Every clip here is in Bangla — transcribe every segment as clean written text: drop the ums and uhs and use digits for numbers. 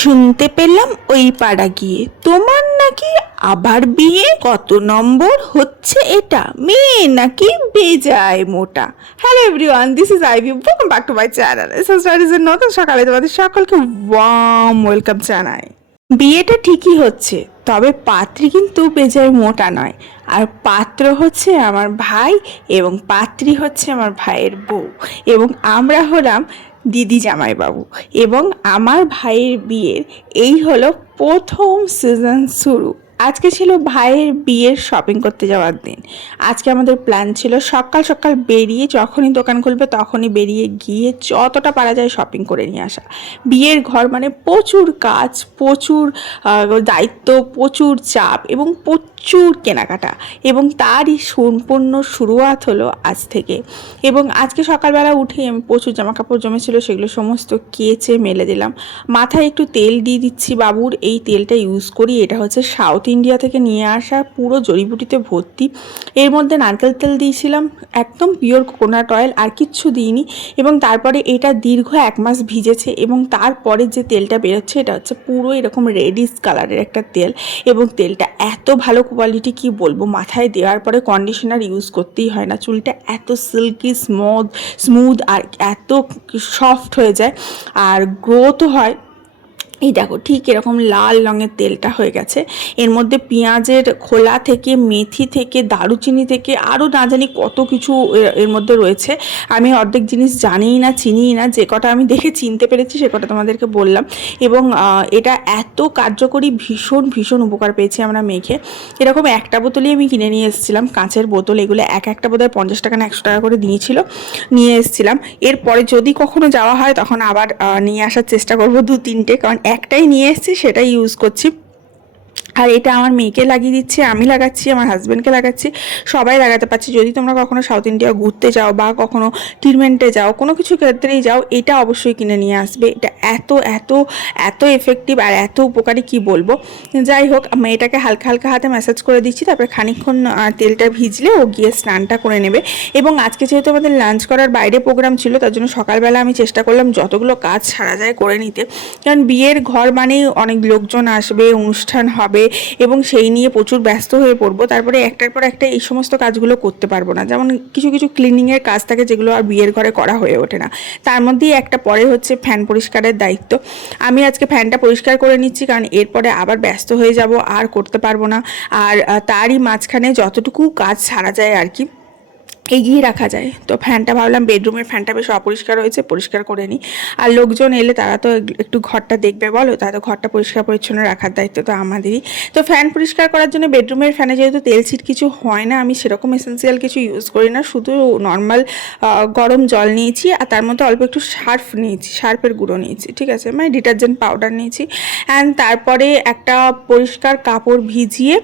শুনতে পেলাম ওই পাড়া গিয়ে তোমার নাকি আবার বিয়ে। কত নম্বর হচ্ছে এটা? মেয়ে নাকি বেজায় মোটা। Hello everyone, this is Ivy, welcome back to my channel. স্টাডিজের নতুন সকালে তোমাদের সকলকে ওয়ার্ম ওয়েলকাম জানাই। বিয়েটা ঠিকই হচ্ছে, তবে পাত্রী কিন্তু বেজায় মোটা নয়। আর পাত্র হচ্ছে আমার ভাই এবং পাত্রী হচ্ছে আমার ভাইয়ের বউ, এবং আমরা হলাম দিদি জামাইবাবু। এবং আমার ভাইয়ের বিয়ের এই হলো প্রথম সিজন শুরু। আজকে ছিল ভাইয়ের বিয়ের শপিং করতে যাওয়ার দিন। আজকে আমাদের প্ল্যান ছিল সকাল সকাল বেরিয়ে, যখনই দোকান খুলবে তখনই বেরিয়ে গিয়ে যতটা পারা যায় শপিং করে নিয়ে আসা। বিয়ের ঘর মানে প্রচুর কাজ, প্রচুর দায়িত্ব, প্রচুর চাপ এবং প্রচুর কেনাকাটা, এবং তারই সম্পূর্ণ শুরুয়াত হলো আজ থেকে। এবং আজকে সকালবেলা উঠেই আমি প্রচুর জামাকাপড় জমেছিল, সেগুলো সমস্ত কেচে মেলে দিলাম। মাথায় একটু তেল দিয়ে দিচ্ছি বাবুর। এই তেলটা ইউজ করি, এটা হচ্ছে সাউথ ইন্ডিয়া থেকে নিয়ে আসা, পুরো জড়িবুটিতে ভর্তি। এর মধ্যে নারকেল তেল দিয়েছিলাম, একদম পিওর কোকোনাট অয়েল, আর কিচ্ছু দিইনি। এবং তারপরে এটা দীর্ঘ 1 মাস ভিজেছে, এবং তারপরে যে তেলটা বেরোচ্ছে এটা হচ্ছে পুরো এরকম রেডিশ কালারের একটা তেল। এবং তেলটা এত ভালো কোয়ালিটি, কি বলবো, মাথায় দেওয়ার পরে কন্ডিশনার ইউজ করতেই হয় না। চুলটা এত সিল্কি স্মুথ আর এত সফট হয়ে যায়, আর গ্রোথও হয়। এই দেখো ঠিক এরকম লাল রঙের তেলটা হয়ে গেছে। এর মধ্যে পেঁয়াজের খোলা থেকে, মেথি থেকে, দারুচিনি থেকে, আরও না জানি কত কিছু এর মধ্যে রয়েছে। আমি অর্ধেক জিনিস জানিই না, চিনিই না। যে কটা আমি দেখে চিনতে পেরেছি সে কটা তোমাদেরকে বললাম। এবং এটা এত কার্যকরী, ভীষণ ভীষণ উপকার পেয়েছি আমরা মেখে। এরকম একটা বোতলই আমি কিনে নিয়ে এসেছিলাম, কাঁচের বোতল। এগুলো একটা বোধহয় 50 টাকা না 100 টাকা করে নিয়ে এসেছিলাম। এরপরে যদি কখনো যাওয়া হয় তখন আবার নিয়ে আসার চেষ্টা করবো 2-3টে, কারণ একটাই নিয়ে এসেছি, সেটাই ইউজ করছি। আর এটা আমার মেয়েকে লাগিয়ে দিচ্ছি, আমি লাগাচ্ছি, আমার হাজব্যান্ডকে লাগাচ্ছি, সবাই লাগাতে পারছি। যদি তোমরা কখনো সাউথ ইন্ডিয়া ঘুরতে যাও বা কখনো ট্রিটমেন্টে যাও, কোনো কিছু ক্ষেত্রেই যাও, এটা অবশ্যই কিনে নিয়ে আসবে। এটা এত এত এত এফেক্টিভ আর এত উপকারী, কি বলবো। যাই হোক, মেয়েটাকে হালকা হালকা হাতে ম্যাসাজ করে দিচ্ছি, তারপরে খানিকক্ষণ তেলটা ভিজলে ও গিয়ে স্নানটা করে নেবে। এবং আজকে যেহেতু আমাদের লাঞ্চ করার বাইরে প্রোগ্রাম ছিল, তার জন্য সকালবেলা আমি চেষ্টা করলাম যতগুলো কাজ ছাড়া যায় করে নিতে। কারণ বিয়ের ঘর মানেই অনেক লোকজন আসবে, অনুষ্ঠান হবে, এবং সেই নিয়ে প্রচুর ব্যস্ত হয়ে পড়বো। তারপরে একটার পর একটা এই সমস্ত কাজগুলো করতে পারবো না। যেমন কিছু কিছু ক্লিনিংয়ের কাজ থাকে যেগুলো আর বিয়ের ঘরে করা হয়ে ওঠে না। তার মধ্যেই একটা পরে হচ্ছে ফ্যান পরিষ্কারের দায়িত্ব। আমি আজকে ফ্যানটা পরিষ্কার করে নিচ্ছি, কারণ এরপরে আবার ব্যস্ত হয়ে যাব, আর করতে পারবো না। আর তারই মাঝখানে যতটুকু কাজ ছাড়া যায় আর কি, এগিয়ে রাখা যায়। তো ফ্যানটা ভাবলাম, বেডরুমের ফ্যানটা বেশ অপরিষ্কার হয়েছে, পরিষ্কার করে নিই। আর লোকজন এলে তারা তো একটু ঘরটা দেখবে, বলো, তারা তো ঘরটা পরিষ্কার পরিচ্ছন্ন রাখার দায়িত্ব তো আমাদেরই। তো ফ্যান পরিষ্কার করার জন্য বেডরুমের ফ্যানে যেহেতু তেল ছিট কিছু হয় না, আমি সেরকম এসেন্সিয়াল কিছু ইউজ করি না, শুধু নর্মাল গরম জল নিয়েছি, আর তার মধ্যে অল্প একটু সার্ফ নিয়েছি, সার্ফের গুঁড়ো নিয়েছি, ঠিক আছে, মানে ডিটারজেন্ট পাউডার নিয়েছি। অ্যান্ড তারপরে একটা পরিষ্কার কাপড় ভিজিয়ে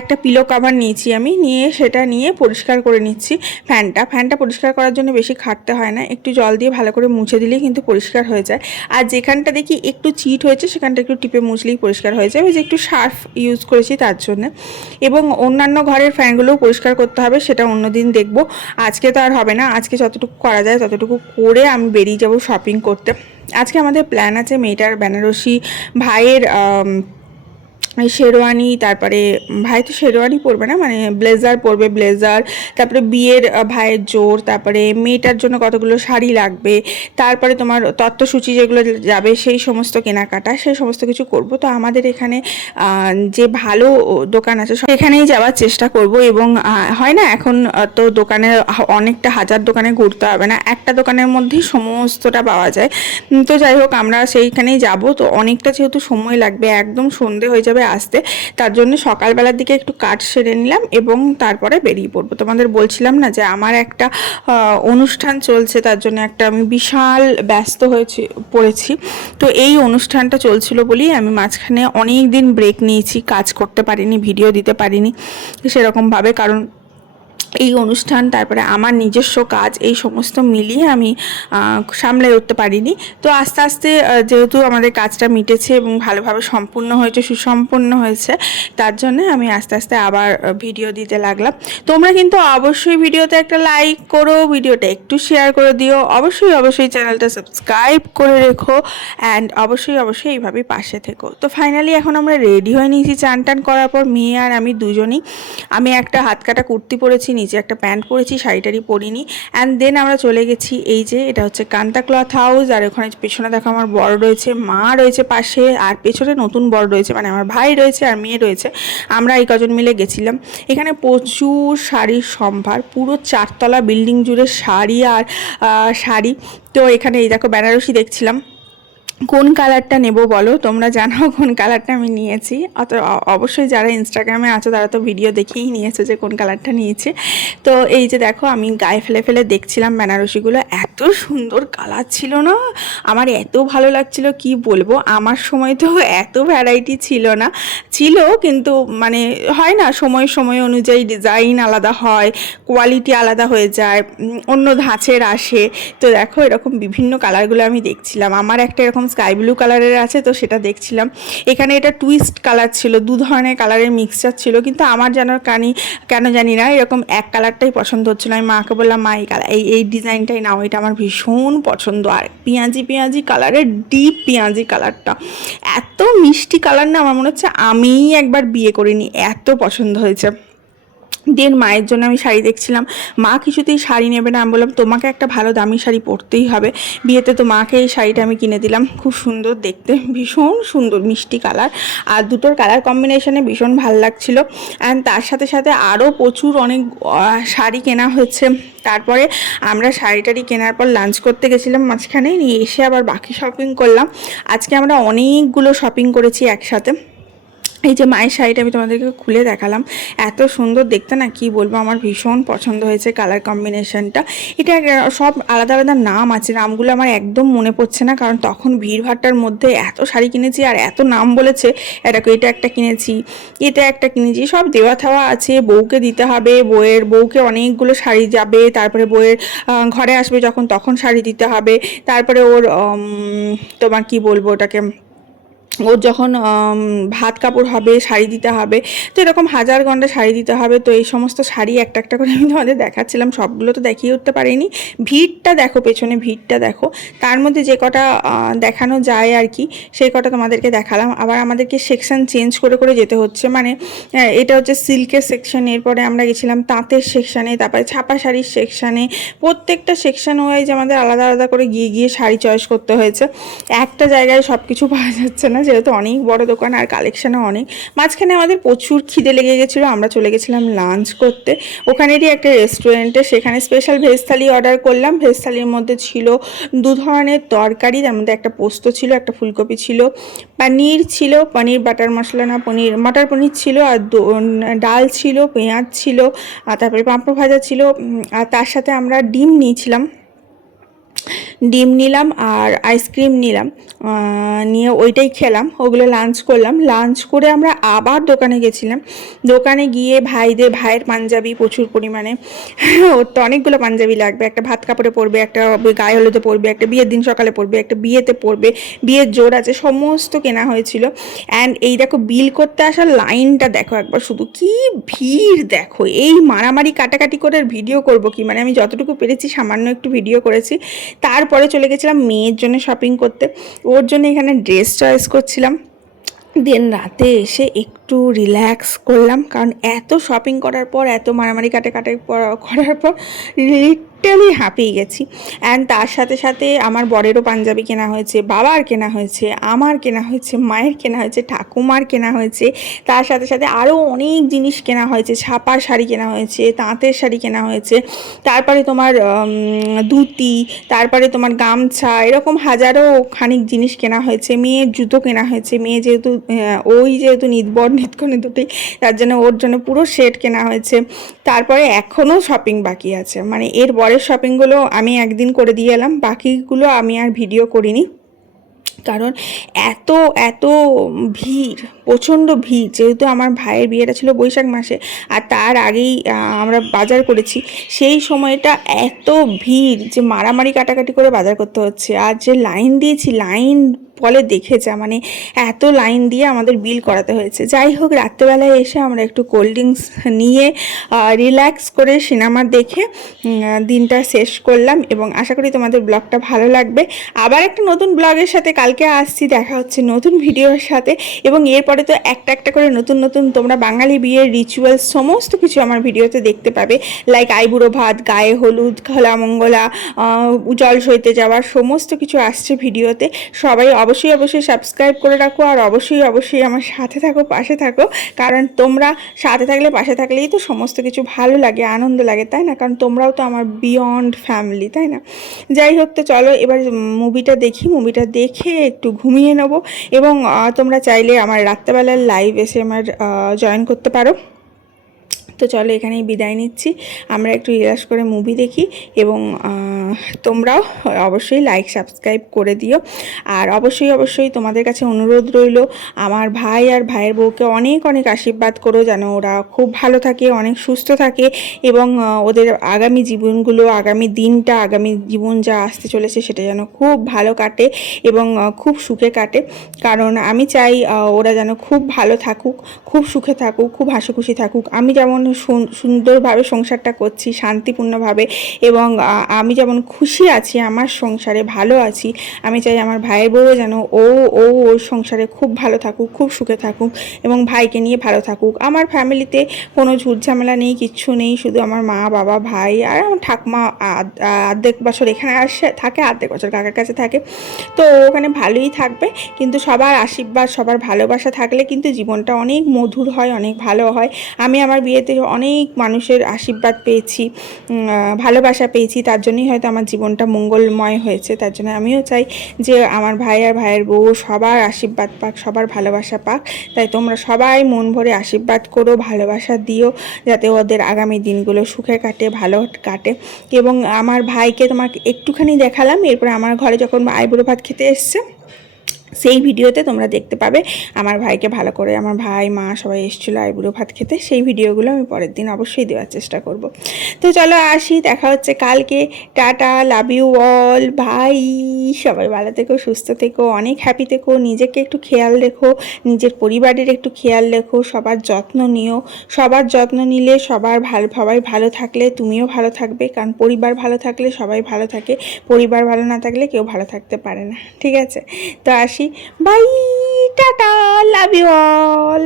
একটা পিলো কাভার নিয়েছি আমি, নিয়ে সেটা নিয়ে পরিষ্কার করে নিচ্ছি। ফ্যানটা পরিষ্কার করার জন্য বেশি খাটতে হয় না, একটু জল দিয়ে ভালো করে মুছে দিলেই কিন্তু পরিষ্কার হয়ে যায়। আর যেখানটা দেখি একটু চিট হয়েছে সেখানটা একটু টিপে মুছলেই পরিষ্কার হয়ে যায়, ওই যে একটু সার্ফ ইউজ করেছি তার জন্য। এবং অন্যান্য ঘরের ফ্যানগুলোও পরিষ্কার করতে হবে, সেটা অন্যদিন দেখব, আজকে তো আর হবে না। আজকে যতটুকু করা যায় ততটুকু করে আমি বেরিয়ে যাব শপিং করতে। আজকে আমাদের প্ল্যান আছে মেয়েটার বেনারসি, ভাইয়ের শেরওয়ানি, তারপরে ভাই তো শেরওয়ানি পরবে না, মানে ব্লেজার পরবে, ব্লেজার, তারপরে বিয়ের ভাইয়ের জোর, তারপরে মেয়েটার জন্য কতগুলো শাড়ি লাগবে, তারপরে তোমার তত্ত্বসূচি যেগুলো যাবে সেই সমস্ত কেনাকাটা, সেই সমস্ত কিছু করব। তো আমাদের এখানে যে ভালো দোকান আছে সেখানেই যাওয়ার চেষ্টা করব। এবং হয় না এখন তো দোকানে অনেকটা হাজার দোকানে ঘুরতে হবে না, একটা দোকানের মধ্যেই সমস্তটা পাওয়া যায়। তো যাই হোক, আমরা সেইখানেই যাব। তো অনেকটা যেহেতু সময় লাগবে, একদম সন্ধে হয়ে যাবে আসতে, তার জন্য সকালবেলার দিকে একটু কাজ সেরে নিলাম এবং তারপরে বেরিয়ে পড়বো। তোমাদের বলছিলাম না যে আমার একটা অনুষ্ঠান চলছে, তার জন্য একটা আমি বিশাল ব্যস্ত পড়েছি। তো এই অনুষ্ঠানটা চলছিল বলেই আমি মাঝখানে অনেক দিন ব্রেক নিয়েছি, কাজ করতে পারিনি, ভিডিও দিতে পারিনি সেরকমভাবে, কারণ এই অনুষ্ঠান, তারপরে আমার নিজস্ব কাজ, এই সমস্ত মিলিয়ে আমি সামলে উঠতে পারিনি। তো আস্তে আস্তে যেহেতু আমাদের কাজটা মিটেছে এবং ভালোভাবে সম্পূর্ণ হয়েছে, সুসম্পন্ন হয়েছে, তার জন্য আমি আস্তে আস্তে আবার ভিডিও দিতে লাগলাম। তোমরা কিন্তু অবশ্যই ভিডিওতে একটা লাইক করো, ভিডিওটা একটু শেয়ার করে দিও, অবশ্যই চ্যানেলটা সাবস্ক্রাইব করে রেখো, অ্যান্ড অবশ্যই এইভাবেই পাশে থেকো। তো ফাইনালি এখন আমরা রেডি হয়ে নিয়েছি চান টান করার পর, মেয়ে আর আমি দুজনেই। আমি একটা হাত কাটা কুর্তি পরেছি, নিচে একটা প্যান্ট পরেছি, শাড়িটারি পরিনি। অ্যান্ড দেন আমরা চলে গেছি, এই যে এটা হচ্ছে কান্তা ক্লথ হাউস। আর ওখানে পেছনে দেখো আমার বর রয়েছে, মা রয়েছে পাশে, আর পেছনে নতুন বর রয়েছে, মানে আমার ভাই রয়েছে আর মেয়ে রয়েছে। আমরা এই কজন মিলে গেছিলাম। এখানে প্রচুর শাড়ির সম্ভার, পুরো 4 তলা বিল্ডিং জুড়ে শাড়ি আর শাড়ি। তো এখানে এই দেখো বেনারসি দেখছিলাম। কোন কালারটা নেব বলো, তোমরা জানাও কোন কালারটা আমি নিয়েছি। অবশ্যই যারা ইনস্টাগ্রামে আছো তারা তো ভিডিও দেখেই নিয়েছো যে কোন কালারটা নিয়েছে। তো এই যে দেখো আমি গায়ে ফেলে ফেলে দেখছিলাম বেনারসিগুলো, এত সুন্দর কালার ছিল না, আমার এত ভালো লাগছিল কি বলবো। আমার সময় তো এত ভ্যারাইটি ছিল না, ছিল কিন্তু মানে হয় না, সময় অনুযায়ী ডিজাইন আলাদা হয়, কোয়ালিটি আলাদা হয়ে যায়, অন্য ধাঁচের আসে। তো দেখো এরকম বিভিন্ন কালারগুলো আমি দেখছিলাম। আমার একটা এরকম স্কাই ব্লু কালারের আছে, তো সেটা দেখছিলাম। এখানে এটা টুইস্ট কালার ছিল, 2 ধরনের কালারের মিক্সচার ছিল, কিন্তু আমার কেন জানি না এরকম এক কালারটাই পছন্দ হচ্ছিল। আমি মাকে বললাম, মা এই কালার এই ডিজাইনটাই নাও, এটা আমার ভীষণ পছন্দ। আর পেঁয়াজি কালারের, ডিপ পেঁয়াজি কালারটা এত মিষ্টি কালার না, আমার মনে হচ্ছে আমিই একবার বিয়ে করিনি, এত পছন্দ হয়েছে। দেন মায়ের জন্য আমি শাড়ি দেখছিলাম, মা কিছুতেই শাড়ি নেবে না। আমি বললাম তোমাকে একটা ভালো দামি শাড়ি পরতেই হবে বিয়েতে। তো মাকে এই শাড়িটা আমি কিনে দিলাম, খুব সুন্দর দেখতে, ভীষণ সুন্দর মিষ্টি কালার, আর দুটোর কালার কম্বিনেশনে ভীষণ ভালো লাগছিলো। অ্যান্ড তার সাথে সাথে আরও প্রচুর অনেক শাড়ি কেনা হয়েছে। তারপরে আমরা শাড়িটারি কেনার পর লাঞ্চ করতে গেছিলাম মাঝখানে, নিয়ে এসে আবার বাকি শপিং করলাম। আজকে আমরা অনেকগুলো শপিং করেছি একসাথে। এই যে মায়ের শাড়িটা আমি তোমাদেরকে খুলে দেখালাম, এত সুন্দর দেখতে না, কি বলবো, আমার ভীষণ পছন্দ হয়েছে কালার কম্বিনেশনটা। এটা সব আলাদা আলাদা নাম আছে, নামগুলো আমার একদম মনে পড়ছে না, কারণ তখন ভিড়ভাট্টার মধ্যে এত শাড়ি কিনেছি আর এত নাম বলেছে। এটা একটা কিনেছি, এটা একটা কিনেছি, সব দেওয়া থাওয়া আছে। বউকে দিতে হবে, বউকে অনেকগুলো শাড়ি যাবে, তারপরে বউয়ের ঘরে আসবে যখন, তখন শাড়ি দিতে হবে। তারপরে ওর তোমার কি বলবো ওটাকে, ওর যখন ভাত কাপড় হবে শাড়ি দিতে হবে। তো এরকম হাজার ঘন্টা শাড়ি দিতে হবে। তো এই সমস্ত শাড়ি একটা একটা করে আমি তোমাদের দেখাচ্ছিলাম, সবগুলো তো দেখিয়ে উঠতে পারিনি। ভিড়টা দেখো, পেছনে ভিড়টা দেখো, তার মধ্যে যে কটা দেখানো যায় আর কি, সেই কটা তোমাদেরকে দেখালাম। আবার আমাদেরকে সেকশন চেঞ্জ করে করে যেতে হচ্ছে, মানে এটা হচ্ছে সিল্কের সেকশন, এরপরে আমরা গেছিলাম তাঁতের সেকশানে, তারপরে ছাপা শাড়ির সেকশানে। প্রত্যেকটা সেকশন ওয়াইজ আমাদের আলাদা আলাদা করে গিয়ে শাড়ি চয়েস করতে হয়েছে। একটা জায়গায় সব কিছু পাওয়া যাচ্ছে না, যেহেতু অনেক বড় দোকান আর কালেকশানও অনেক। মাঝখানে আমাদের প্রচুর খিদে লেগে গেছিলো, আমরা চলে গেছিলাম লাঞ্চ করতে ওখানেরই একটা রেস্টুরেন্টে। সেখানে স্পেশাল ভেজ থালি অর্ডার করলাম। ভেজ থালির মধ্যে ছিল 2 ধরনের তরকারি, তার মধ্যে একটা পোস্ত ছিল, একটা ফুলকপি ছিল, পনির ছিল, পনির বাটার মশলা না পনির মটর পনির ছিল, আর ডাল ছিল, পেঁয়াজ ছিল, আর তারপরে পাঁপড় ভাজা ছিল। আর তার সাথে আমরা ডিম নিলাম আর আইসক্রিম নিলাম, নিয়ে ওইটাই খেলাম। ওগুলো লাঞ্চ করলাম। লাঞ্চ করে আমরা আবার দোকানে গেছিলাম। দোকানে গিয়ে ভাইয়ের পাঞ্জাবি প্রচুর পরিমাণে, ওর তো অনেকগুলো পাঞ্জাবি লাগবে, একটা ভাত কাপড়ে পরবে, একটা গায়ে হলুদে পরবে, একটা বিয়ের দিন সকালে পরবে, একটা বিয়েতে পরবে, বিয়ের জোর আছে, সমস্ত কেনা হয়েছিল। অ্যান্ড এই দেখো বিল করতে আসার লাইনটা দেখো একবার, শুধু কি ভিড় দেখো। এই মারামারি কাটাকাটি করে ভিডিও করব কি, মানে আমি যতটুকু পেরেছি সামান্য একটু ভিডিও করেছি। তারপরে চলে গেছিলাম মেয়ের জন্য শপিং করতে, ওর জন্য এখানে ড্রেস চয়েস করছিলাম। দেন রাতে এসে একটু রিল্যাক্স করলাম, কারণ এত শপিং করার পর, এত মারামারি কাটাকাটি করার পর লিটারালি হাঁপিয়ে গেছি। অ্যান্ড তার সাথে সাথে আমার বরেরও পাঞ্জাবি কেনা হয়েছে, বাবার কেনা হয়েছে, আমার কেনা হয়েছে, মায়ের কেনা হয়েছে, ঠাকুমার কেনা হয়েছে। তার সাথে সাথে আরও অনেক জিনিস কেনা হয়েছে, ছাপার শাড়ি কেনা হয়েছে, তাঁতের শাড়ি কেনা হয়েছে, তারপরে তোমার ধুতি, তারপরে তোমার গামছা, এরকম হাজারো খানিক জিনিস কেনা হয়েছে। মেয়ের জুতো কেনা হয়েছে, মেয়ে যেহেতু নিতকনে দুটোই, তার জন্য ওর জন্য পুরো সেট কেনা হয়েছে। তারপরে এখনও শপিং বাকি আছে, মানে এর বরের শপিংগুলো আমি একদিন করে দিয়ে এলাম, বাকিগুলো আমি আর ভিডিও করিনি। কারণ এত এত ভিড়, প্রচণ্ড ভিড়, যেহেতু আমার ভাইয়ের বিয়েটা ছিল বৈশাখ মাসে আর তার আগেই আমরা বাজার করেছি, সেই সময়টা এত ভিড় যে মারামারি কাটাকাটি করে বাজার করতে হচ্ছে। আর যে লাইন দিয়েছি, লাইন বলে দেখে যা, মানে এত লাইন দিয়ে আমাদের বিল করাতে হয়েছে। যাই হোক, রাত্রেবেলায় এসে আমরা একটু কোল্ড ড্রিঙ্কস নিয়ে রিল্যাক্স করে সিনেমা দেখে দিনটা শেষ করলাম, এবং আশা করি তোমাদের ব্লগটা ভালো লাগবে। আবার একটা নতুন ব্লগের সাথে কালকে আসছি, দেখা হচ্ছে নতুন ভিডিওর সাথে, এবং এরপরে তো একটা একটা করে নতুন নতুন তোমরা বাঙালি বিয়ের রিচুয়াল সমস্ত কিছু আমার ভিডিওতে দেখতে পাবে, লাইক আইবুড়ো ভাত, গায়ে হলুদ, খোলা মঙ্গলা, জল সইতে যাওয়ার সমস্ত কিছু আসছে ভিডিওতে। সবাই অবশ্যই অবশ্যই সাবস্ক্রাইব করে রাখো, আর অবশ্যই অবশ্যই আমার সাথে থাকো, পাশে থাকো, কারণ তোমরা সাথে থাকলে, পাশে থাকলেই তো সমস্ত কিছু ভালো লাগে, আনন্দ লাগে, তাই না? কারণ তোমরাও তো আমার বিয়ন্ড ফ্যামিলি, তাই না? যাই হোক, তো চলো এবার মুভিটা দেখি, মুভিটা দেখে একটু ঘুমিয়ে নেবো, এবং তোমরা চাইলে আমার রাত্রেবেলার লাইভ এসে আমার জয়েন করতে পারো। তো চলো এখানেই বিদায় নিচ্ছি, আমরা একটু রিল্যাক্স করে মুভি দেখি, এবং তোমরাও অবশ্যই লাইক সাবস্ক্রাইব করে দিও। আর অবশ্যই অবশ্যই তোমাদের কাছে অনুরোধ রইল, আমার ভাই আর ভাইয়ের বউকে অনেক অনেক আশীর্বাদ করো, যেন ওরা খুব ভালো থাকে, অনেক সুস্থ থাকে, এবং ওদের আগামী জীবনগুলো, আগামী দিনটা, আগামী জীবন যা আসতে চলেছে সেটা যেন খুব ভালো কাটে এবং খুব সুখে কাটে। কারণ আমি চাই ওরা যেন খুব ভালো থাকুক, খুব সুখে থাকুক, খুব হাসি খুশি থাকুক। আমি যেমন সুন্দরভাবে সংসারটা করছি, শান্তিপূর্ণভাবে, এবং আমি যেমন খুশি আছি আমার সংসারে, ভালো আছি, আমি চাই আমার ভাইয়ের বউও যেন ওর সংসারে খুব ভালো থাকুক, খুব সুখে থাকুক, এবং ভাইকে নিয়ে ভালো থাকুক। আমার ফ্যামিলিতে কোনো ঝুট ঝামেলা নেই, কিচ্ছু নেই, শুধু আমার মা, বাবা, ভাই আর আমার ঠাকুমা অর্ধেক বছর এখানে আসে থাকে, অর্ধেক বছর কাকার কাছে থাকে, তো ওখানে ভালোই থাকবে। কিন্তু সবার আশীর্বাদ, সবার ভালোবাসা থাকলে কিন্তু জীবনটা অনেক মধুর হয়, অনেক ভালো হয়। আমি আমার বিয়েতে অনেক মানুষের আশীর্বাদ পেয়েছি, ভালোবাসা পেয়েছি, তার জন্যই হয়তো আমার জীবনটা মঙ্গলময় হয়েছে। তার জন্য আমিও চাই যে আমার ভাই আর ভাইয়ের বউ সবার আশীর্বাদ পাক, সবার ভালোবাসা পাক। তাই তোমরা সবাই মন ভরে আশীর্বাদ করো, ভালোবাসা দিও, যাতে ওদের আগামী দিনগুলো সুখে কাটে, ভালো কাটে। এবং আমার ভাইকে তোমাকে একটুখানি দেখালাম, এরপরে আমার ঘরে যখন আইবুড়ো ভাত খেতে এসছে, সেই ভিডিওতে তোমরা দেখতে পাবে আমার ভাইকে ভালো করে, আমার ভাই, মা সবাই এসেছিলো আইবুড়ো ভাত খেতে, সেই ভিডিওগুলো আমি পরের দিন অবশ্যই দেওয়ার চেষ্টা করব। তো চলো আসি, দেখা হচ্ছে কালকে, টাটা, লাভ ইউ অল, ভাই, সবাই ভালো থেকো, সুস্থ থেকো, অনেক হ্যাপি থেকো, নিজেকে একটু খেয়াল রেখো, নিজের পরিবারের একটু খেয়াল রেখো, সবার যত্ন নিও, সবার যত্ন নিলে সবার সবাই ভালো থাকলে তুমিও ভালো থাকবে, কারণ পরিবার ভালো থাকলে সবাই ভালো থাকে, পরিবার ভালো না থাকলে কেউ ভালো থাকতে পারে না, ঠিক আছে? তো আসি, bye, tata, love you all.